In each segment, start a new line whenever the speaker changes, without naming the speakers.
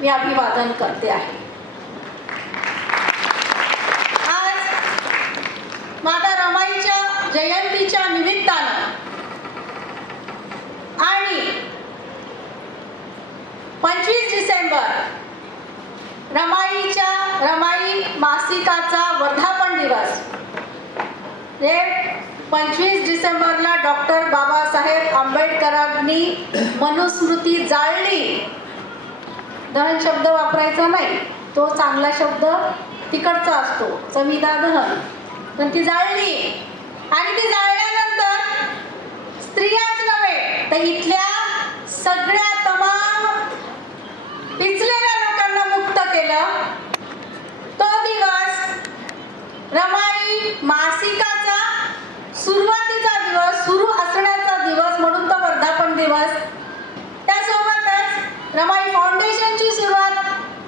मी अभिवादन करते आहे. आज माता रमाईच्या जयंतीच्या निमित्तानं आणि पंचवीस डिसेंबर रमाईच्या रमाई मासिकाचा वर्धापन दिवस. हे पंचवीस डिसेंबरला डॉक्टर बाबासाहेब आंबेडकरांनी मनुस्मृती जाळली. दहन शब्द वापरायचा नाही. तो चांगला शब्द तिकडचा असतो. संविधा दहन. पण ती जाळली. आणि ती जाळल्यानंतर स्त्रियाच नव्हे तर इथल्या सगळ्या तमाम पिचलेल्या लोकांना मुक्त केलं. तो दिवस रमाई मासिकाचा सुरुवातीचा दिवस सुरू असण्याचा दिवस म्हणून तो वर्धापन दिवस रमाई फाउंडेशनची सुरुवात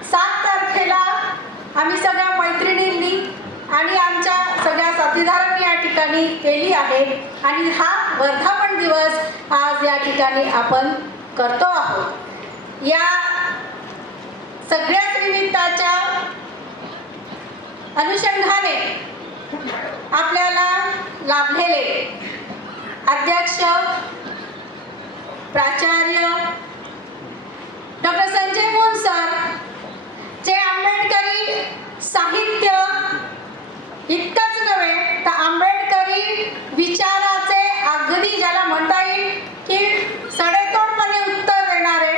सात तारखेला आम्ही सगळ्या मैत्रिणींनी आणि आमच्या सगळ्या साथीदारांनी या ठिकाणी केली आहे. आणि हा वर्धापन दिवस आज या ठिकाणी आपण करतो आहोत. या सगळ्याच निमित्ताच्या अनुषंगाने आपल्याला लाभलेले अध्यक्ष प्राचार्य डॉक्टर संजय मोहन सर जे आंबेडकरी साहित्य इतकंच नव्हे तर आंबेडकरी विचाराचे अगदी ज्याला म्हणता येईल की सडेतोडपणे उत्तर देणारे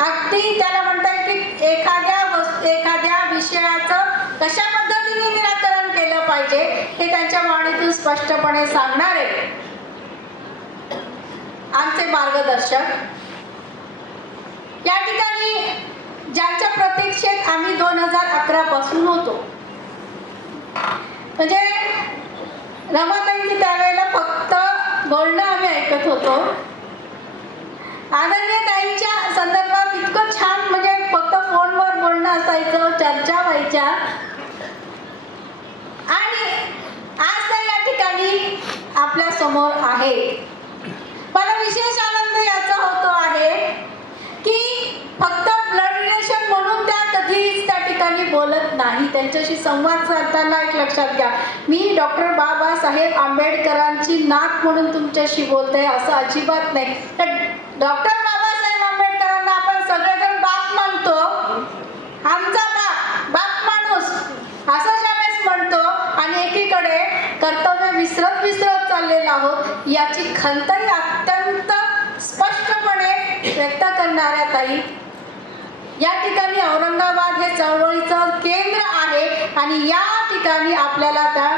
अगदी त्याला म्हणता येईल की एखाद्या वस्तू एखाद्या विषयाचं कशा पद्धतीने निराकरण केलं पाहिजे हे त्यांच्या वाणीतून स्पष्टपणे सांगणारे आमचे मार्गदर्शक या ठिकाणी ज्यांच्या प्रतीक्षेत आम्ही दोन हजार अकरा पासून होतो. म्हणजे रमाताईंची त्यावेळेला फक्त बोलणं आम्ही ऐकत होतो. आदरणीय ताईंच्या संदर्भात इतकं छान म्हणजे फक्त फोनवर बोलणं असायचं चर्चा व्हायच्या. आणि आज त्या या ठिकाणी आपल्यासमोर आहे. बोलत नाही. त्यांच्याशी संवाद साधताना एक लक्षात घ्या. मी डॉक्टर बाबासाहेब आंबेडकरांची नाक म्हणून तुमच्याशी बोलते असं अजिबात नाही. तर डॉक्टर बाबासाहेब आंबेडकरांना आपण सगळेजण बाप मानतो आमचा बाप बाप माणूस. असं ज्यावेळेस म्हणतो आणि एकीकडे कर्तव्य विसरत विसरत चाललेलो आहोत याची खंतही अत्यंत स्पष्टपणे व्यक्त करणाऱ्या ताई या ठिकाणी औरंगाबाद हे चळवळीचं केंद्र आहे आणि या ठिकाणी आपल्याला त्या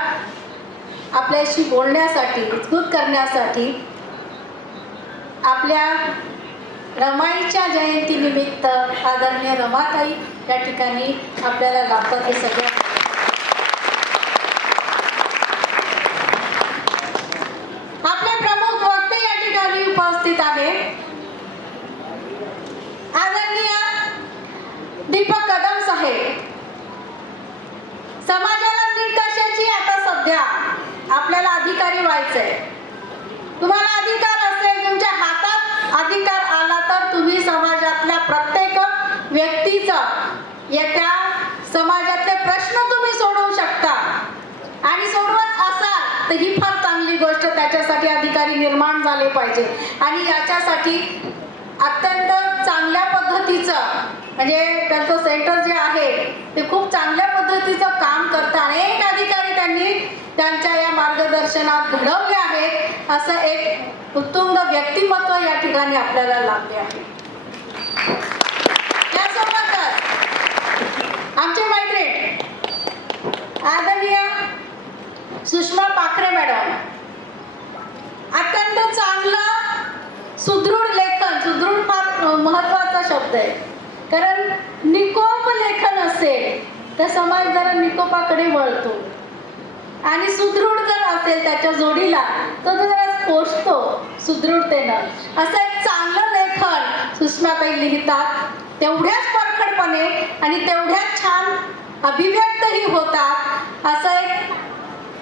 आपल्याशी बोलण्यासाठी उद्भूत करण्यासाठी आपल्या रमाईच्या जयंतीनिमित्त आदरणीय रमाताई या ठिकाणी आपल्याला लाभतात हे सगळं आपले प्रमुख वक्ते या ठिकाणी उपस्थित आहे आदरणीय दीपक कदम साहेब समाजाला नीट कशाची आता सध्या आपल्याला अधिकारी व्हायचंय तुम्हाला अधिकार असेल तुमच्या हातात अधिकार आला तर तुम्ही समाजातल्या प्रत्येक व्यक्तीचा येत्या समाजातले प्रश्न तुम्ही सोडवू शकता. आणि सोडवत असाल तर ही फार चांगली गोष्ट त्याच्यासाठी अधिकारी निर्माण झाले पाहिजे. आणि याच्यासाठी अत्यंत चांगल्या पद्धतीचं म्हणजे त्यांचं सेंटर जे आहे ते खूप चांगल्या पद्धतीचं काम करतं. अनेक अधिकारी त्यांनी त्यांच्या या मार्गदर्शनात घडवले आहेत. असं एक उत्तुंग व्यक्तिमत्व या ठिकाणी आपल्याला लाभले आहे यासोबतच आमचे मैत्रीण आदरणीय सुषमा पाखरे मॅडम अत्यंत चांगलं सुदृढ लेखन सुदृढ फार महत्त्वाचा शब्द आहे कारण निकोप लेखन असेल तर समाज स्वरूपाकडे वळतो. आणि सुदृढ जर असेल त्याच्या जोडीला तर तो जरा पोचतो सुदृढतेनं. असं एक चांगलं लेखन सुषमाताई लिहितात. तेवढ्याच परखडपणे आणि तेवढ्याच छान अभिव्यक्तही होतात. असं एक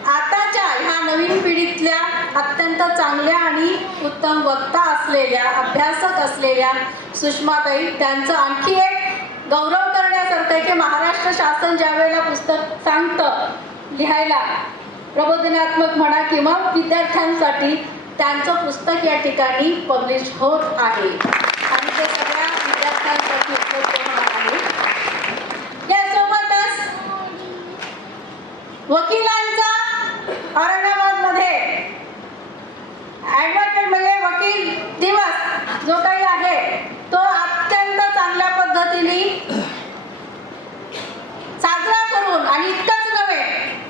आताच्या ह्या नवीन पिढीतल्या अत्यंत चांगल्या आणि उत्तम वक्ता असलेल्या अभ्यासक असलेल्या सुषमाताई त्यांचं आणखी एक गौरव करणं करते की महाराष्ट्र शासन ज्या वेळेला पुस्तक सांगतं लिहायला प्रबोधनात्मक म्हणा किंवा विद्यार्थ्यांसाठी त्यांचं पुस्तक या ठिकाणी पब्लिश होत आहे. आणि ते सगळ्या विद्यार्थ्यांसाठी उपलब्ध होणार आहे. यासोबतच वकिला औरंगाबादमध्ये ॲडव्होकेट म्हणजे वकील दिवस जो काही आहे तो अत्यंत चांगल्या पद्धतीने साजरा करून आणि इतकंच नव्हे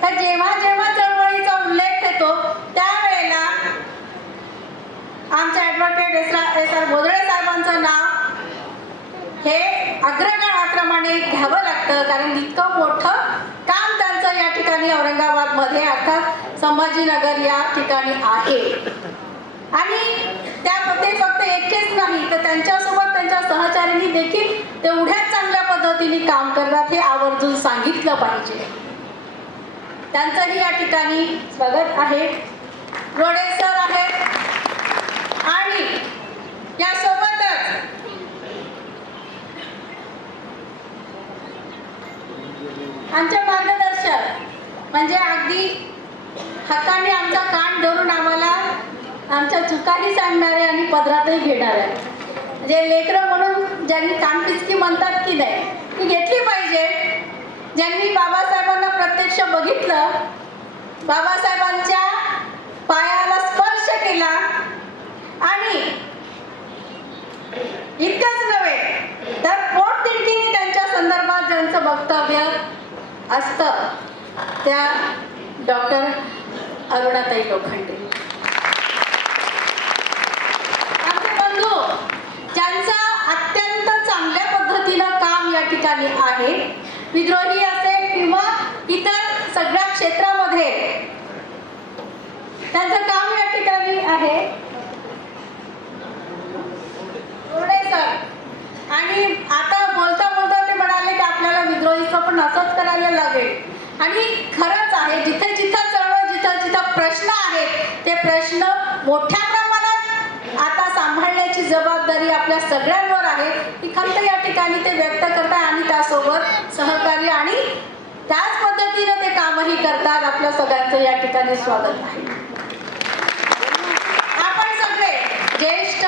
तर जेव्हा जेव्हा चळवळीचा उल्लेख येतो त्यावेळेला आमच्या advocate S S R Bodhale साहेबांचं नाव हे अग्रगणाप्रमाणे घ्यावं कारण इतकं मोठं काम त्यांचं या ठिकाणी औरंगाबादमध्ये अर्थात संभाजीनगर या ठिकाणी आहे. आणि त्यामध्ये फक्त एकटेच नाही तर त्यांच्यासोबत त्यांच्या सहचारींनी देखील तेवढ्याच चांगल्या पद्धतीने काम करतात हे आवर्जून सांगितलं पाहिजे. त्यांचंही या ठिकाणी स्वागत आहे. रोडे सर आहेत. आणि यासोबतच आमचे मार्गदर्शक. म्हणजे अगदी हक्काने आमचा कान धरून आम्हाला आमच्या चुकाही सांगणारे आणि पदरातही घेणारे. म्हणजे लेकरं म्हणून ज्यांनी कानपिचकी म्हणतात की नाही ती घेतली पाहिजे. ज्यांनी बाबासाहेबांना प्रत्यक्ष बघितलं बाबासाहेबांच्या पायाला स्पर्श केला आणि इतकंच नव्हे तर पोटतिडकीने त्यांच्या संदर्भात ज्यांचं वक्तव्य असतं. त्या डॉक्टर अरुणाताई लोखंडे. आमचे बंधू अत्यंत चांगल्या पद्धतीनं काम या ठिकाणी आहे विद्रोही असेल किंवा इतर सगळ्या क्षेत्रामध्ये त्यांचं काम या ठिकाणी आहे. सर आणि आता आपण असंच करायला लागेल. आणि खरंच आहे जिथे जिथं चळवळ जिथं जिथं प्रश्न आहेत ते प्रश्न मोठ्या प्रमाणात आता सांभाळण्याची जबाबदारी आपल्या सगळ्यांवर आहे. ती खंत या ठिकाणी ते व्यक्त करतात आणि त्यासोबत सहकार्य आणि त्याच पद्धतीनं ते कामही करतात. आपल्या सगळ्यांचं या ठिकाणी स्वागत आहे. आपण सगळे ज्येष्ठ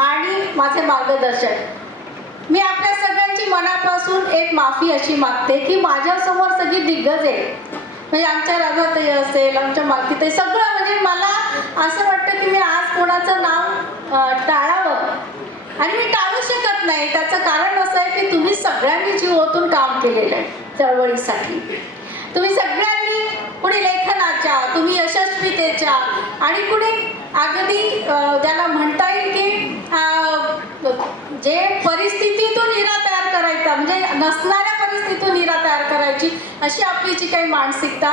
आणि माझे मार्गदर्शक मी आपल्या मनापासून एक माफी अशी मागते की माझ्यासमोर सगळी दिग्गज आहे. म्हणजे आमच्या राधाताई असेल आमच्या मालकीताई सगळं म्हणजे मला असं वाटतं की मी आज कोणाचं नाव टाळावं. आणि मी टाळू शकत नाही. त्याचं कारण असं आहे की तुम्ही सगळ्यांनी जीव ओतून काम केलेलं आहे चळवळीसाठी. तुम्ही सगळ्यांनी कुणी लेखनाच्या तुम्ही यशस्वीतेच्या आणि कुणी अगदी ज्याला म्हणता येईल की जे परिस्थितीतून हिरा नसणाऱ्या परिस्थितीतून हिरा तयार करायची. अशी आपली जी काही मानसिकता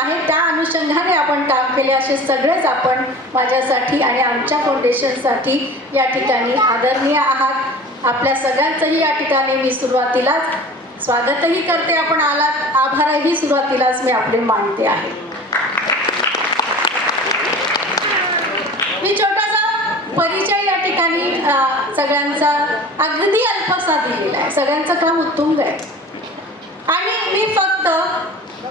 आहे त्या अनुषंगाने आपण काम केले असे सगळेच आपण माझ्यासाठी आणि आमच्या फाउंडेशनसाठी या ठिकाणी आदरणीय आहात. आपल्या सगळ्यांचंही या ठिकाणी मी सुरुवातीलाच स्वागतही करते. आपण आलात. आभारही सुरुवातीलाच मी आपले मानते आहे. मी छोटासा परिचय या ठिकाणी सगळ्यांचा अगदी अल्पसा दिलेला आहे. सगळ्यांचं काम उत्तुंग आहे. आणि मी फक्त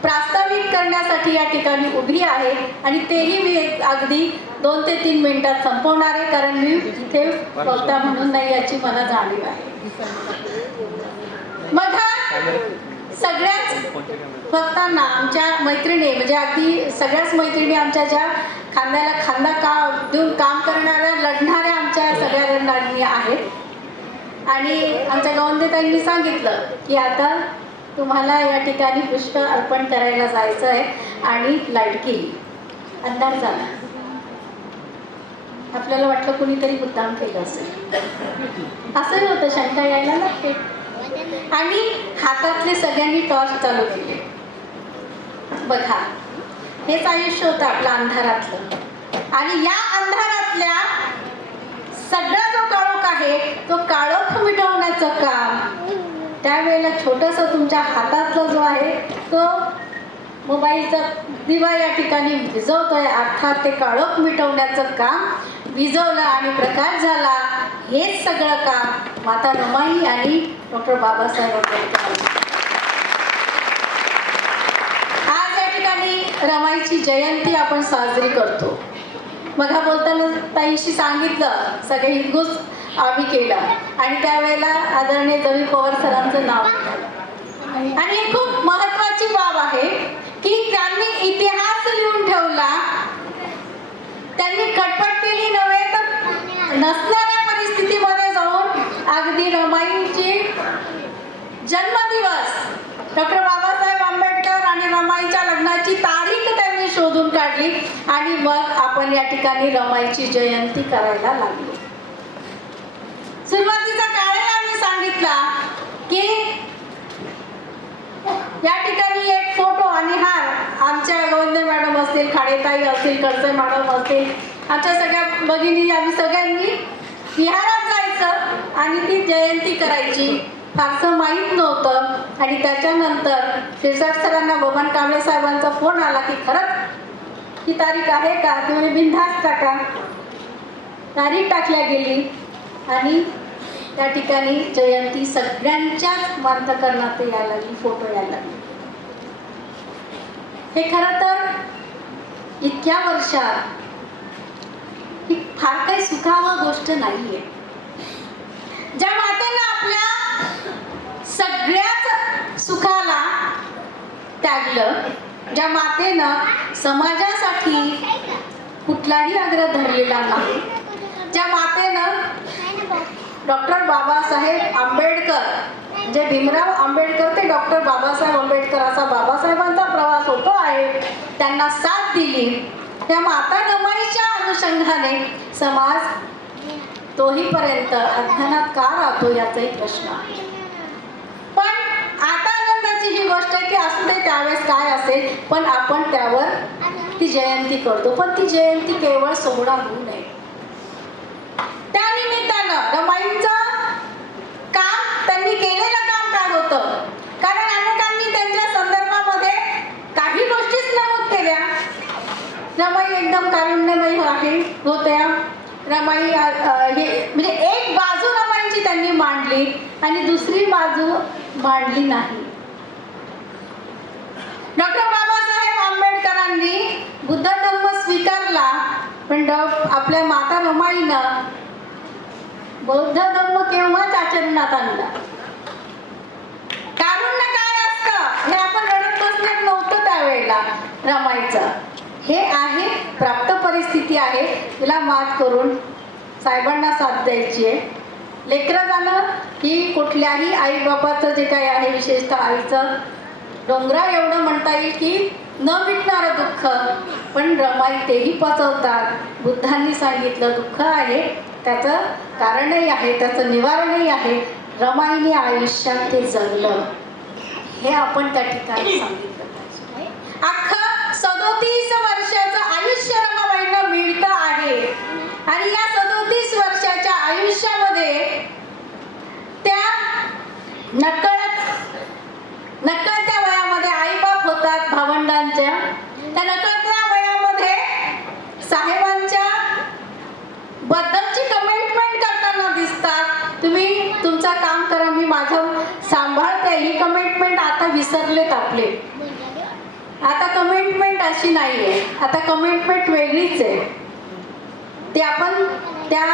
प्रास्ताविक करण्यासाठी या ठिकाणी उभी आहे आणि तेही मी अगदी दोन ते तीन मिनिटात संपवणार आहे कारण मी इथे वक्ता म्हणून नाही याची मला जाणीव आहे. मग हा सगळ्याच वक्तांना आमच्या मैत्रिणी म्हणजे अगदी सगळ्याच मैत्रिणी आमच्या ज्या खांद्याला खांदा का देऊन काम करणाऱ्या लढणाऱ्या आमच्या सगळ्या रणरागिणी आहेत आणि आमच्या गवंदेताईंनी सांगितलं की आता तुम्हाला या ठिकाणी पुष्प अर्पण करायला जायचं आहे आणि लाइट केली. अंधार झाला. आपल्याला वाटलं कुणीतरी मुद्दाम केलं असेल. असंही होतं शंका यायला लागते. आणि हातातले सगळ्यांनी टॉर्च चालू केले. बघा हेच आयुष्य होतं आपलं अंधारातलं. आणि या अंधारातल्या सगळा आहे तो काळोख मिटवण्याचं काम. त्यावेळेला छोटंसं तुमच्या हातातलं जो आहे तो मोबाईलचा दिवा या ठिकाणी विझवतोय. अर्थात ते काळोख मिटवण्याचं काम विजवलं आणि प्रकाश झाला. हेच सगळं काम माता रमाई आणि डॉक्टर बाबासाहेब आंबेडकर. आज या ठिकाणी रमाईची जयंती आपण साजरी करतो. मग बोलताना ताईशी सांगितलं सगळे हिंदूच आम्ही केला. आणि त्यावेळेला आदरणीय दवी पवार सरांचं नाव आणि खूप महत्वाची बाब आहे की त्यांनी इतिहास लिहून ठेवला. त्यांनी खटपट केली नव्हे तर नसणाऱ्या परिस्थितीमध्ये जाऊन अगदी रमाईची जन्मदिवस. डॉक्टर बाबासाहेब आंबेडकर आणि रमाईच्या लग्नाची तारीख त्यांनी शोधून काढली. आणि मग आपण या ठिकाणी रमाईची जयंती करायला लागलो. सुरुवातीचा काळही आम्ही सांगितला की या ठिकाणी एक फोटो आणि हार आमच्या गोंदे मॅडम असतील खाडेताई असतील कडसे मॅडम असतील आमच्या सगळ्या भगिनी आम्ही सगळ्यांनी विहारात जायचं आणि ती जयंती करायची. फारसं माहीत नव्हतं आणि त्याच्यानंतर शिरसाट सरांना बबन कांबळे साहेबांचा फोन आला की खरंच ही तारीख आहे का? तुम्ही बिनधास्त टाका. तारीख टाकल्या गेली आणि त्या ठिकाणी जयंती सगळ्यांच्याच वार्तकरणात यायला लागली फोटो यायला लागले. हे खरं तर इतक्या वर्षात ही फार काही सुखावं गोष्ट नाहीये. ज्या मातेनं आपल्या सगळ्याच सुखाला त्यागलं ज्या मातेनं समाजासाठी कुठलाही आग्रह धरलेला नाही ज्या मातेनं डॉक्टर बाबासाहेब आंबेडकर. म्हणजे भीमराव आंबेडकर ते डॉक्टर बाबासाहेब आंबेडकर असा बाबासाहेबांचा प्रवास होतो आहे. त्यांना साथ दिली. त्या माता रमाईच्या अनुषंगाने समाज तोहीपर्यंत अज्ञानात का राहतो याचाही प्रश्न आहे. पण आता आनंदाची ही गोष्ट आहे की असू दे त्यावेळेस काय असेल पण आपण त्यावर ती जयंती करतो. पण ती जयंती केवळ सोहळा होऊ नये त्या निमित्तानं रमाईचं काम त्यांनी केलेलं काम काय होतं कारण अनेकांनी त्यांच्या संदर्भामध्ये काही गोष्टीच नमूद केल्या रमाई एकदम कारुण्यमयी आहे. होत्या रमाई हे म्हणजे एक बाजू रमाईची त्यांनी मांडली आणि दुसरी बाजू मांडली नाही. डॉक्टर बाबासाहेब आंबेडकरांनी बुद्ध धर्म स्वीकारला पण आपल्या माता रमाईनं बौद्ध धर्म केव्हाच आचरणात आणला? कारुण्य काय असतं? हे आपण रडत बसण्यात नव्हतं त्यावेळेला रमाईचं. हे आहे प्राप्त परिस्थिती आहे. तिला मात करून साहेबांना साथ द्यायची आहे. लेकरं जाणं ही कुठल्याही आईबापाचं जे काही आहे विशेषतः आईचं डोंगरा एवढं म्हणता येईल की न मिटणारं दुःख. पण रमाई तेही पचवतात. बुद्धांनी सांगितलं दुःख आहे. त्याचं कारणही आहे त्याचं निवारणही आहे. रमाईने आयुष्यात ते जगलं. हे आपण त्या ठिकाणी सांगितलं पाहिजे. अख्खं सदोतीस आणि या सदोतीस वर्षाच्या आयुष्यामध्ये त्या नकळत नकळत्या वयामध्ये आईबाप होतात भावंडांच्या. त्या नकळत्या वयामध्ये साहेबांच्या बद्दलची कमेंटमेंट करताना दिसतात. तुम्ही तुमचं काम करा मी माझं सांभाळते. ही कमेंटमेंट आता विसरलेत आपले. आता कमेंटमेंट अशी नाही आहे आता कमेंटमेंट वेगळीच आहे. ते आपण त्या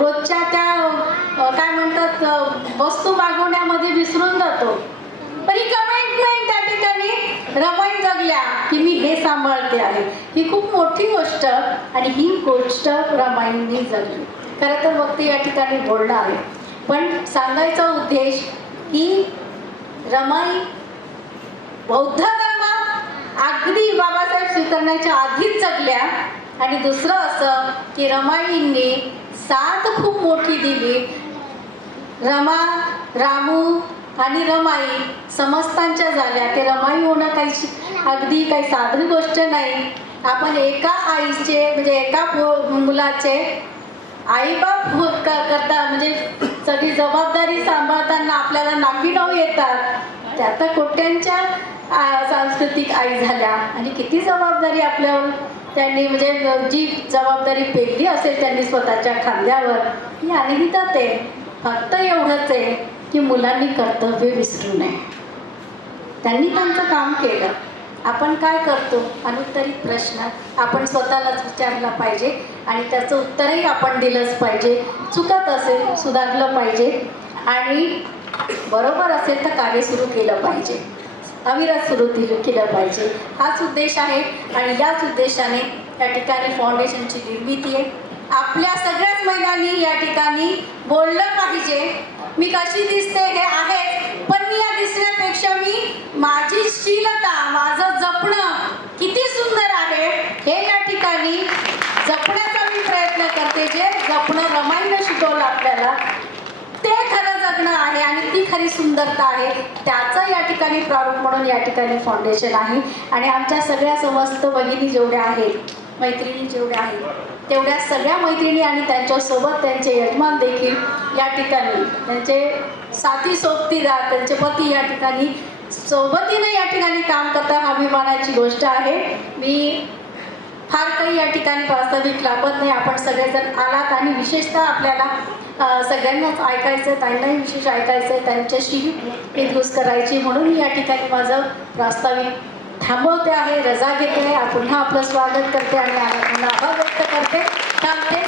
रोजच्या त्या काय म्हणतात वस्तू मागवण्यामध्ये विसरून जातो. पण ही कमेंटमेंट त्या ठिकाणी रमाई जगल्या की मी हे सांभाळते आहे. ही खूप मोठी गोष्ट आणि ही गोष्ट रमाईंनी जगली. खरं तर मग ते या ठिकाणी बोलणं आहे पण सांगायचा उद्देश की रमाई बौद्ध धर्म अगदी बाबासाहेब स्वीकारण्याच्या आधीच जगल्या. आणि दुसरं असं की रमाईंनी साथ खूप मोठी दिली. रमा रामू आणि रमाई समस्तांच्या झाल्या. ते रमाई होणं काही अगदी काही साधी गोष्ट नाही. आपण एका आईचे म्हणजे एका मुलाचे आईबाप हो, करता म्हणजे सगळी जबाबदारी सांभाळताना आपल्याला नाकीनऊ येतात. त्या तर कोट्यांच्या सांस्कृतिक आई झाल्या. आणि किती जबाबदारी आपल्यावर त्यांनी म्हणजे जी जबाबदारी पेटली असेल त्यांनी स्वतःच्या खांद्यावर ही अनिहितात आहे फक्त एवढंच आहे की मुलांनी कर्तव्य विसरू नये. त्यांनी त्यांचं काम केलं. आपण काय करतो? अनुत्तरित प्रश्न. आपण स्वतःलाच विचारला पाहिजे आणि त्याचं उत्तरही आपण दिलंच पाहिजे. चुकत असेल सुधारलं पाहिजे. आणि बरोबर असेल तर कार्य सुरू केलं पाहिजे. अविरत सुरू केलं केलं पाहिजे. हाच उद्देश आहे आणि याच उद्देशाने या ठिकाणी फाउंडेशनची निर्मिती आहे. आपल्या सगळ्याच महिलांनी या ठिकाणी बोललं पाहिजे. मी कशी दिसते हे आहे पण मी या दिसण्यापेक्षा मी माझी शीलता माझं जपणं किती सुंदर आहे हे या ठिकाणी जपण्याचा मी प्रयत्न करते. जे जपणं रमाईनं शिकवलं आपल्याला ते खरं जगणं आहे आणि ती खरी सुंदरता आहे त्याचं या ठिकाणी प्रारूप म्हणून या ठिकाणी फाउंडेशन आहे. आणि आमच्या सगळ्या समस्त भगिनी जेवढ्या आहेत मैत्रिणी जेवढ्या आहेत तेवढ्या सगळ्या मैत्रिणी आणि त्यांच्यासोबत त्यांचे यजमान देखील या ठिकाणी त्यांचे साथी सोबतीदार त्यांचे पती या ठिकाणी सोबतीनं या ठिकाणी काम करता अभिमानाची गोष्ट आहे. मी फार काही या ठिकाणी वास्तविक लाभत नाही आपण सगळेजण आलात आणि विशेषतः आपल्याला सगळ्यांनाच ऐकायचं त्यांनाही विशेष ऐकायचं त्यांच्याशीही त्यांच्याशी करायची. म्हणून या ठिकाणी माझं प्रास्ताविक थांबवते आहे रजा घेते आहे. पुन्हा आपलं स्वागत करते आणि पुन्हा आभार व्यक्त करते. थांबते.